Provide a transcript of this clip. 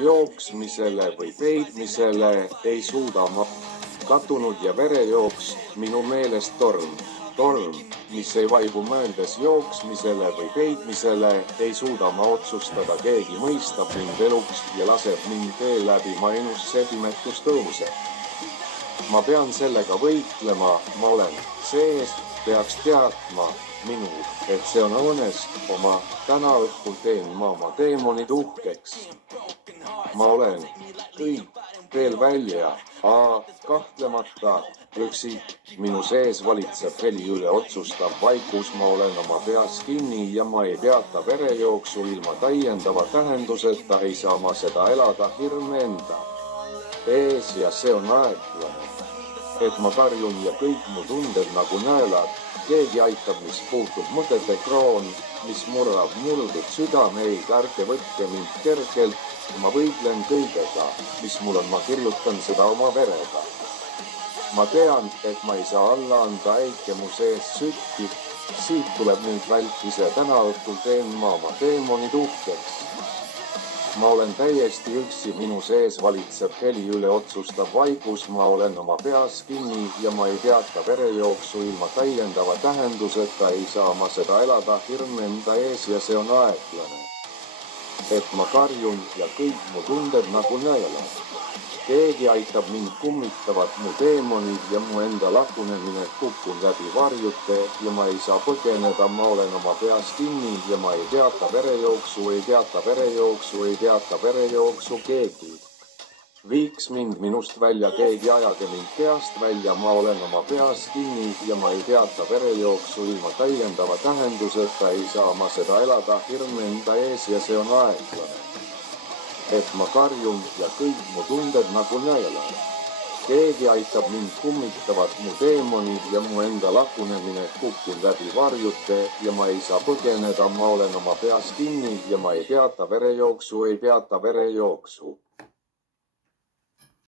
jooksmisele või peitmisele ei suuda ma. Kadunud ja verejooks, minu meelest torm, mis ei vaibu mõeldes jooksmisele või peitmisele, ei suuda ma otsustada, keegi mõistab mind eluks ja laseb mind tee läbi mainusse pimetust õhuse. Ma pean sellega võitlema, ma olen sees, peaks teadma minu, et see on õõnes, oma täna õhtul teen ma oma teemonid uhkeks. Ma olen kõik veel välja, kahtlemata üksi, minu sees valitseb heli üle otsustav vaikus, ma olen oma peas kinni ja ma ei peata verejooksu ilma täiendava tähenduseta, ei saa ma seda elada hirm enda ees ja see on aeglane, et ma karjun ja kõik mu tunded nagu näelad, keegi aitab, mis puutub mõtete kroon, mis murrab murdud südame, ei ärge võtke mind kergelt, ma võitlen kõigega, mis mul on, ma kirjutan seda oma verega. Ma tean, et ma ei saa alla anda, äike mu sees sütti, siit tuleb nüüd vältise, täna õhtul teen ma oma teemonid uhkeks. Ma olen täiesti üksi, minu sees valitseb heli üle otsustav vaikus, ma olen oma peas kinni ja ma ei peata verejooksu ilma täiendava tähenduseta, ei saa ma seda elada hirm enda ees ja see on aeglane, et ma karjun ja kõik mu tunded nagu näelad. Keegi aitab mind, kummitavad mu teemonid ja mu enda lagunemine, kukun läbi varjute ja ma ei saa põgeneda, ma olen oma peas kinni ja ma ei peata verejooksu, ei peata verejooksu, ei peata verejooksu, keegi viiks mind minust välja, keegi ajage mind peast välja, ma olen oma peas kinni ja ma ei peata verejooksu ilma täiendava tähenduseta, ei saa ma seda elada hirm enda ees ja see on aeglane, et ma karjun ja kõik mu tunded nagu näelad. Keegi aitab mind, kummitavad mu teemonid ja mu enda lagunemine, kukun läbi varjute ja ma ei saa põgeneda, ma olen oma peas kinni ja ma ei peata verejooksu, ei peata verejooksu.